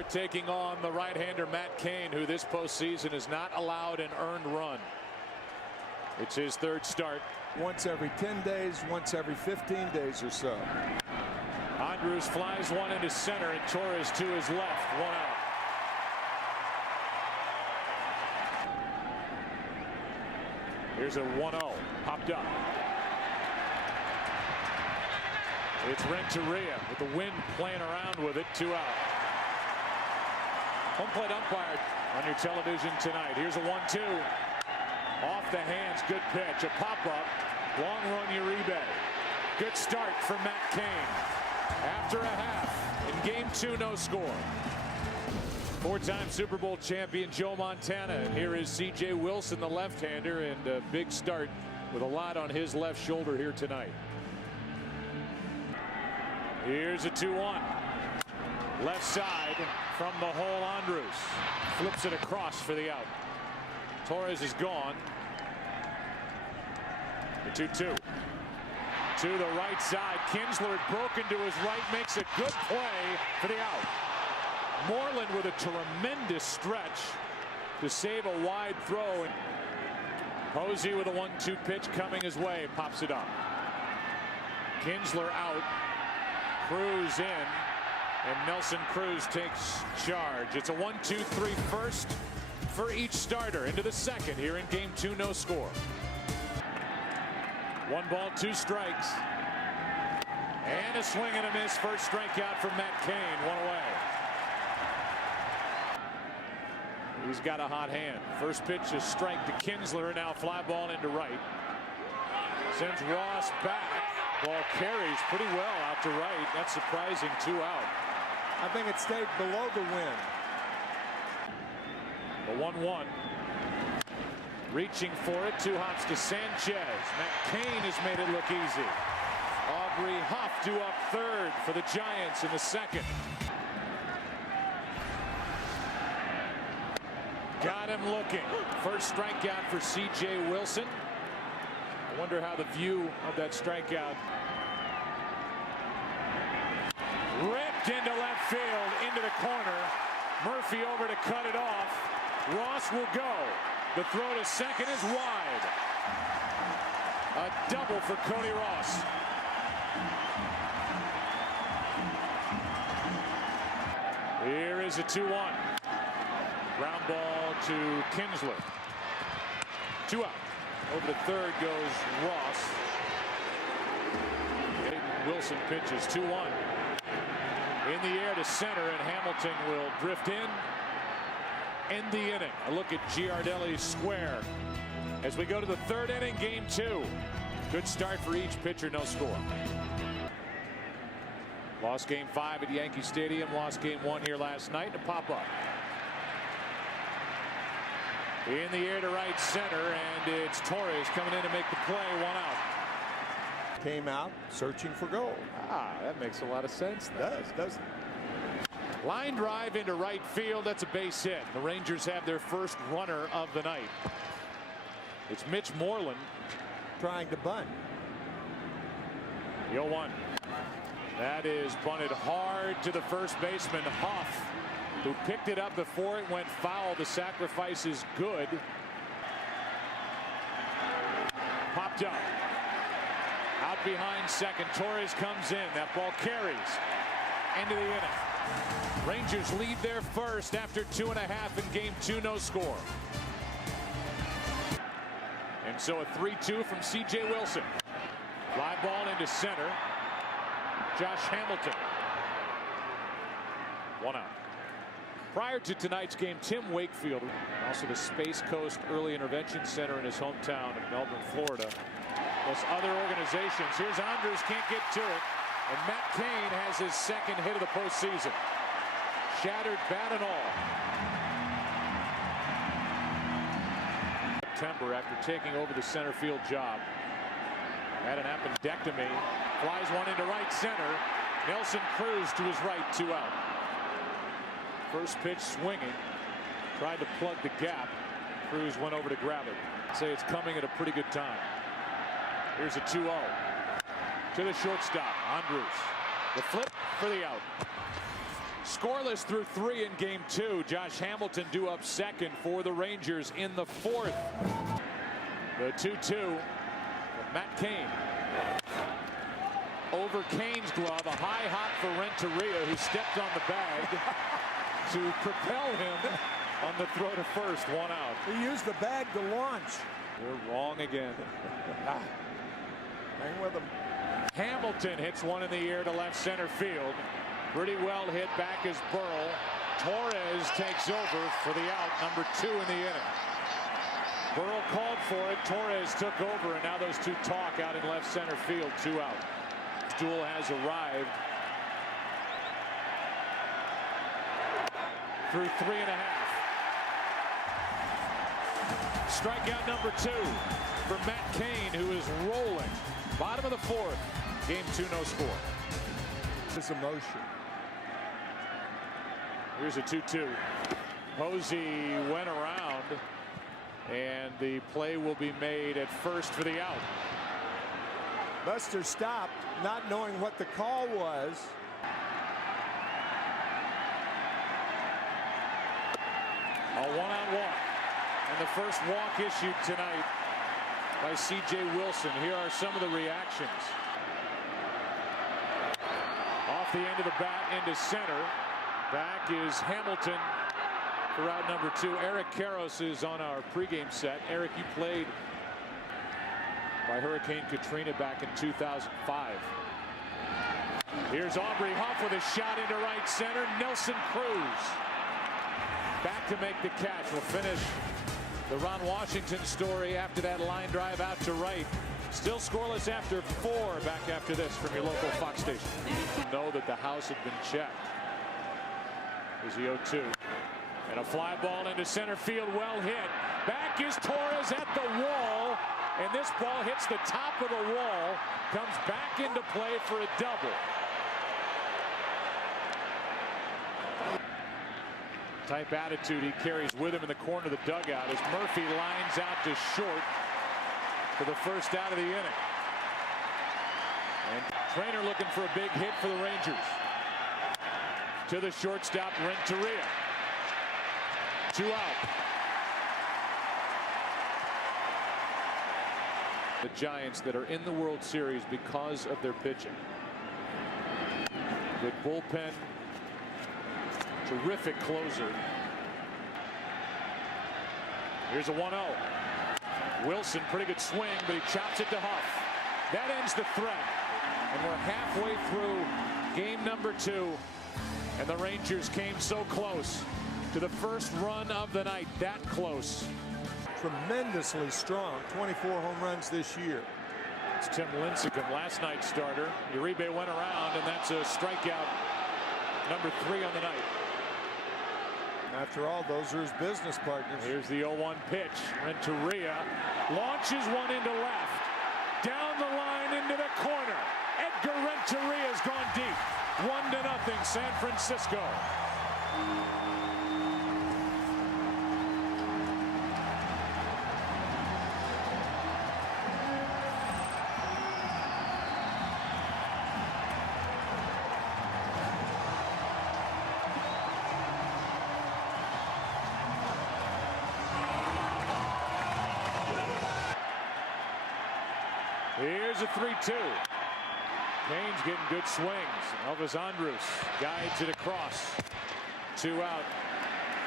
Baltimore taking on the right-hander Matt Cain, who this postseason has not allowed an earned run. It's his third start. Once every 10 days, once every 15 days or so. Andrus flies one into center, and Torres to his left. One out. Here's a 1-0. Popped up. It's Renteria with the wind playing around with it. 2 out. Home plate umpired on your television tonight. Here's a 1-2. Off the hands. Good pitch. A pop-up. Long run Uribe. Good start for Matt Cain. After a half. In game 2, no score. 4-time Super Bowl champion Joe Montana. And here is C.J. Wilson, the left-hander, and a big start with a lot on his left shoulder here tonight. Here's a 2-1. Left side from the hole. Andrus flips it across for the out. Torres is gone. The 2-2. To the right side. Kinsler had broken to his right. Makes a good play for the out. Moreland with a tremendous stretch to save a wide throw. And Posey with a 1-2 pitch coming his way. Pops it up. Kinsler out. Cruz in. And Nelson Cruz takes charge. It's a 1-2-3 first for each starter. Into the second here in game 2, no score. 1 ball, 2 strikes. And a swing and a miss. First strikeout from Matt Cain. 1 away. He's got a hot hand. First pitch is strike to Kinsler. Now fly ball into right. Sends Ross back. Ball carries pretty well out to right. That's surprising. 2 out. I think it stayed below the wind. The 1-1. Reaching for it. 2 hops to Sanchez. Matt Cain has made it look easy. Aubrey Huff due up third for the Giants in the second. Got him looking. First strikeout for C.J. Wilson. I wonder how the view of that strikeout. Ripped into left field, into the corner. Murphy over to cut it off. Ross will go. The throw to second is wide. A double for Cody Ross. Here is a 2-1. Ground ball to Kinsler. 2 out. Over to third goes Ross. Wilson pitches. 2-1. In the air to center, and Hamilton will drift in. End the inning. A look at Giardelli's square as we go to the third inning, game 2. Good start for each pitcher, no score. Lost game 5 at Yankee Stadium. Lost game 1 here last night. A pop-up. In the air to right center, and it's Torres coming in to make the play. 1 out. Came out searching for goal. That makes a lot of sense. It does, doesn't it? Line drive into right field. That's a base hit. The Rangers have their first runner of the night. It's Mitch Moreland trying to bunt. The 0-1. That is bunted hard to the first baseman, Huff, who picked it up before it went foul. The sacrifice is good. Popped up. Out behind second. Torres comes in. That ball carries into the inning. Rangers lead their first after 2.5 in game 2, no score. And so a 3-2 from C.J. Wilson. Fly ball into center. Josh Hamilton. 1 out. Prior to tonight's game, Tim Wakefield, also the Space Coast Early Intervention Center in his hometown of Melbourne, Florida, plus other organizations. Here's Andrus, can't get to it. And Matt Cain has his second hit of the postseason. Shattered bat and all. September, after taking over the center field job, had an appendectomy. Flies one into right center. Nelson Cruz to his right. 2 out. First pitch swinging. Tried to plug the gap. Cruz went over to grab it. I'd say it's coming at a pretty good time. Here's a 2-0. To the shortstop. Andrus. The flip for the out. Scoreless through 3 in game 2. Josh Hamilton due up second for the Rangers in the 4th. The 2-2. Matt Cain. Over Cain's glove. A high hop for Renteria, who stepped on the bag to propel him on the throw to first. 1 out. He used the bag to launch. They're wrong again. Hang with him. Hamilton hits one in the air to left center field. Pretty well hit back is Burrell. Torres takes over for the out, number 2 in the inning. Burrell called for it. Torres took over, and now those two talk out in left center field. 2 out. Duel has arrived through 3.5. Strikeout number 2 for Matt Cain, who is rolling. Bottom of the 4th. Game 2, no score. His emotion. Here's a 2-2. Posey went around, and the play will be made at first for the out. Buster stopped, not knowing what the call was. A 1-out walk. And the first walk issued tonight by C.J. Wilson. Here are some of the reactions. Off the end of the bat into center. Back is Hamilton for out number 2. Eric Karros is on our pregame set. Eric, you played by Hurricane Katrina back in 2005. Here's Aubrey Huff with a shot into right center. Nelson Cruz back to make the catch. We'll finish the Ron Washington story after that line drive out to right. Still scoreless after 4. Back after this from your local Fox station. Know that the house had been checked. Is the 0-2. And a fly ball into center field, well hit. Back is Torres at the wall. And this ball hits the top of the wall. Comes back into play for a double. Type attitude he carries with him in the corner of the dugout as Murphy lines out to short for the first out of the inning. And Trainer looking for a big hit for the Rangers. To the shortstop, Renteria. 2 out. The Giants that are in the World Series because of their pitching. Good bullpen. Terrific closer. Here's a 1-0. Wilson, pretty good swing, but he chops it to Huff. That ends the threat. And we're halfway through game number 2. And the Rangers came so close to the first run of the night. That close. Tremendously strong. 24 home runs this year. It's Tim Lincecum, last night's starter. Uribe went around, and that's a strikeout number 3 on the night. After all, those are his business partners. Here's the 0-1 pitch. Renteria launches one into left. Down the line into the corner. Edgar Renteria's gone deep. 1-0 San Francisco. Here's a 3-2. Cain's getting good swings. Elvis Andrus guides it across. 2 out.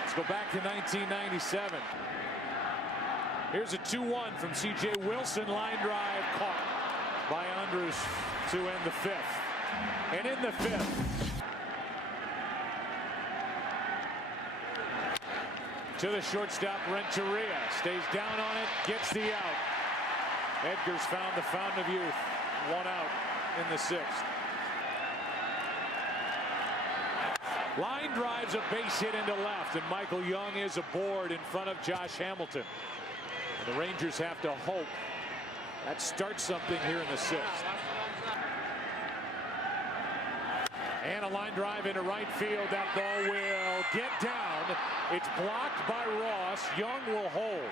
Let's go back to 1997. Here's a 2-1 from C.J. Wilson. Line drive caught by Andrus to end the 5th. And in the 5th. To the shortstop, Renteria. Stays down on it. Gets the out. Edgar's found the fountain of youth. 1 out in the 6th. Line drives a base hit into left, and Michael Young is aboard in front of Josh Hamilton. And the Rangers have to hope that starts something here in the 6th. And a line drive into right field. That ball will get down. It's blocked by Ross. Young will hold.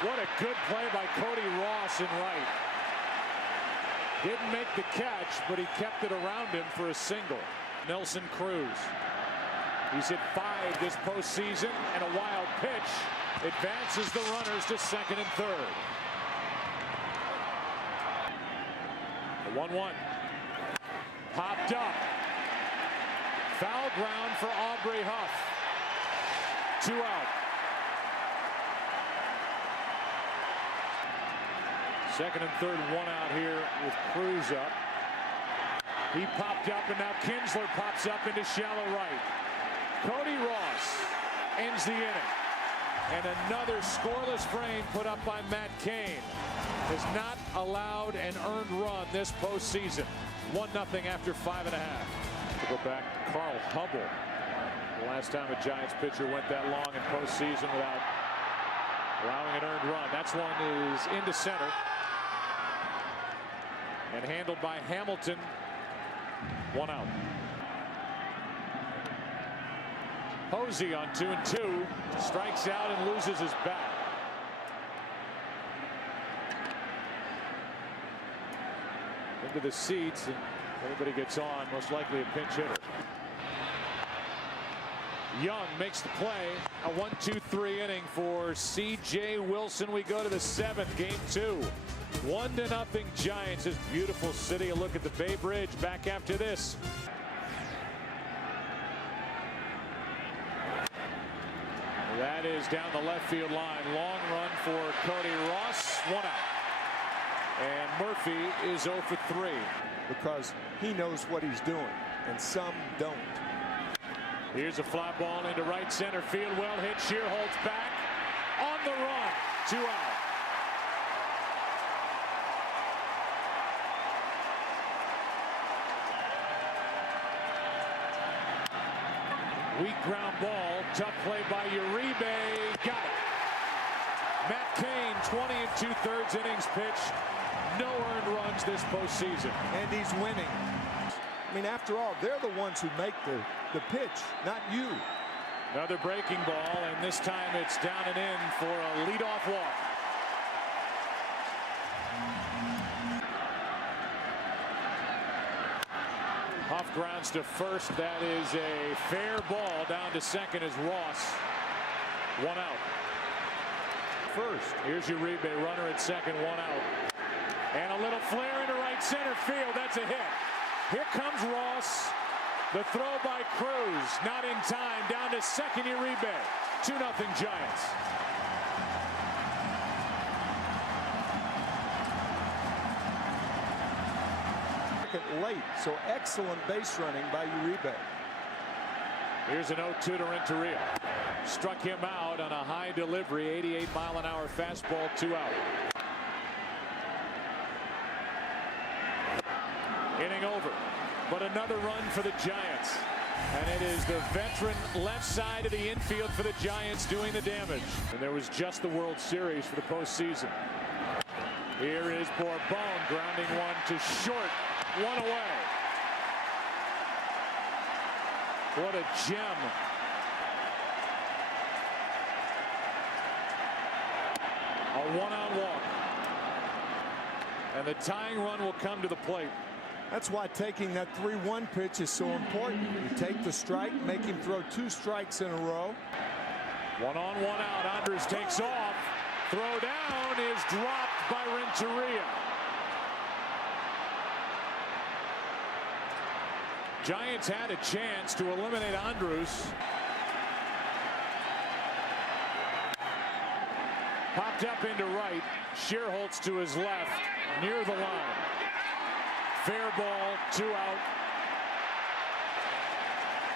What a good play by Cody Ross in right. Didn't make the catch, but he kept it around him for a single. Nelson Cruz He's hit 5 this postseason, and a wild pitch advances the runners to second and third. The 1-1. Popped up. Foul ground for Aubrey Huff. 2 out. Second and third, 1 out here with Cruz up. He popped up, and now Kinsler pops up into shallow right. Cody Ross ends the inning. And another scoreless frame put up by Matt Cain has not allowed an earned run this postseason. 1-0 after 5.5. To go back, Carl Hubble. The last time a Giants pitcher went that long in postseason without allowing an earned run. That's one is into center. And handled by Hamilton. 1 out. Posey on 2-2. Strikes out and loses his bat. Into the seats, and everybody gets on, most likely a pinch hitter. Young makes the play. A 1-2-3 inning for C.J. Wilson. We go to the 7th, game 2. 1-0 Giants. This beautiful city. A look at the Bay Bridge back after this. That is down the left field line. Long run for Cody Ross. 1 out. And Murphy is 0 for 3. Because he knows what he's doing, and some don't. Here's a fly ball into right center field. Well hit. Shearholt's back on the run. 2 out. Weak ground ball. Tough play by Uribe. Got it. Matt Cain, 20 2/3 innings pitched. No earned runs this postseason. And he's winning. I mean, after all, they're the ones who make the pitch, not you. Another breaking ball, and this time it's down and in for a leadoff walk. Huff grounds to first. That is a fair ball. Down to second is Ross. 1 out. First. Here's Uribe, runner at second, 1 out. And a little flare into right center field. That's a hit. Here comes Ross. The throw by Cruz. Not in time. Down to second, Uribe. 2-0 Giants. Late, so excellent base running by Uribe. Here's an 0-2 to Renteria. Struck him out on a high delivery, 88-mile-an-hour fastball, 2 out. Inning over, but another run for the Giants. And it is the veteran left side of the infield for the Giants doing the damage. And there was just the World Series for the postseason. Here is Bourbon grounding one to short. 1 away. What a gem. A 1-out walk. And the tying run will come to the plate. That's why taking that 3-1 pitch is so important. You take the strike, make him throw 2 strikes in a row. 1 on, 1 out. Andres takes off. Throw down is dropped by Renteria. Giants had a chance to eliminate Andres. Popped up into right. Shearholtz to his left, near the line. Fair ball, 2 out.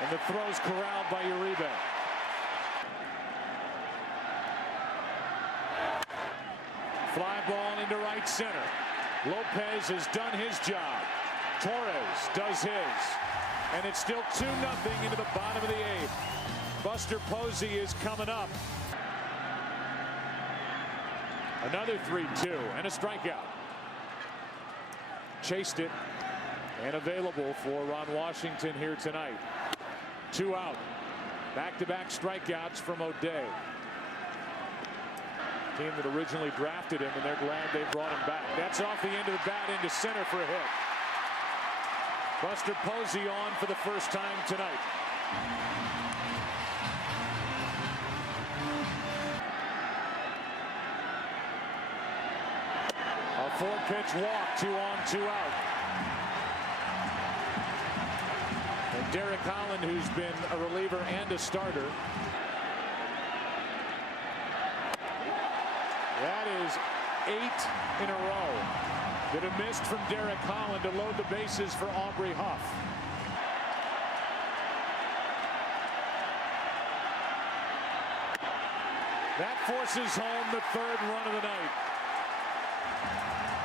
And the throw's corralled by Uribe. Fly ball into right center. Lopez has done his job. Torres does his. And it's still 2-0 into the bottom of the 8th. Buster Posey is coming up. Another 3-2 and a strikeout. Chased it and available for Ron Washington here tonight. 2 out. Back-to-back strikeouts from O'Day. Team that originally drafted him, and they're glad they brought him back. That's off the end of the bat into center for a hit. Buster Posey on for the first time tonight. A 4-pitch walk, 2 on, 2 out. And Derek Holland, who's been a reliever and a starter. That is 8 in a row that have missed from Derek Holland to load the bases for Aubrey Huff. That forces home the 3rd run of the night.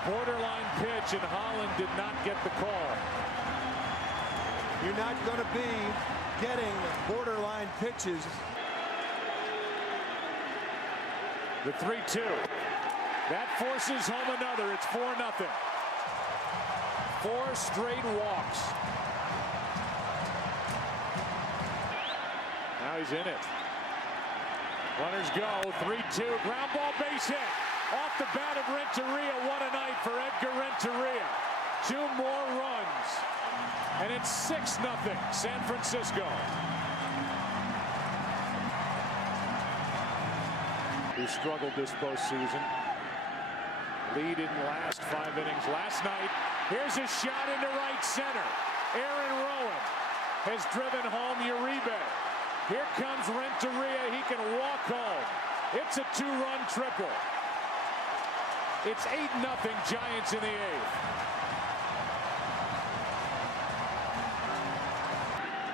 Borderline pitch, and Holland did not get the call. You're not going to be getting borderline pitches. The 3-2. That forces home another. It's 4-0. 4 straight walks. Now he's in it. Runners go. 3-2. Ground ball, base hit. Off the bat of Renteria. What a night for Edgar Renteria. 2 more runs. And it's 6-0 San Francisco. Who struggled this postseason. Lead in the last 5 innings last night. Here's a shot into right center. Aaron Rowan has driven home Uribe. Here comes Renteria. He can walk home. It's a 2-run triple. It's 8-0 Giants in the 8th.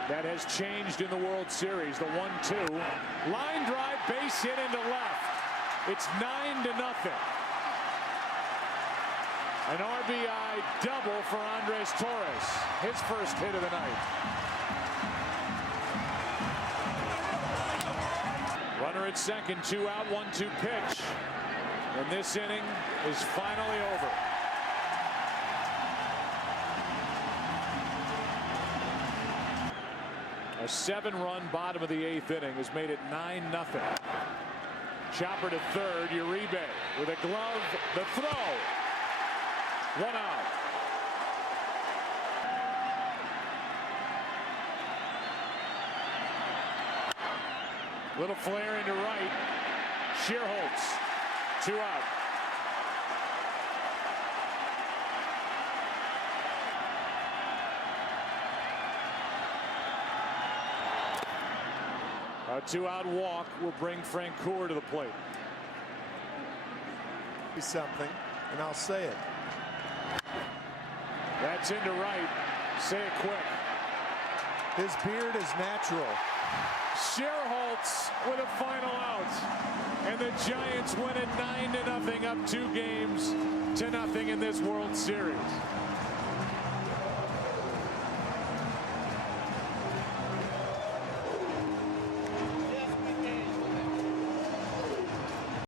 That has changed in the World Series. The 1-2. Line drive, base hit into left. It's 9-0. An RBI double for Andres Torres. His first hit of the night. Runner at second, 2 out, 1-2 pitch. And this inning is finally over. A 7-run bottom of the 8th inning has made it 9-0. Chopper to third, Uribe with a glove, the throw. 1 out. Little flare into right. Shearholtz, 2 out. A 2-out walk will bring Francoeur to the plate. Something, and I'll say it. That's into right. Say it quick. His beard is natural. Shearholtz with a final out. And the Giants win it 9-0, up 2 games to nothing in this World Series.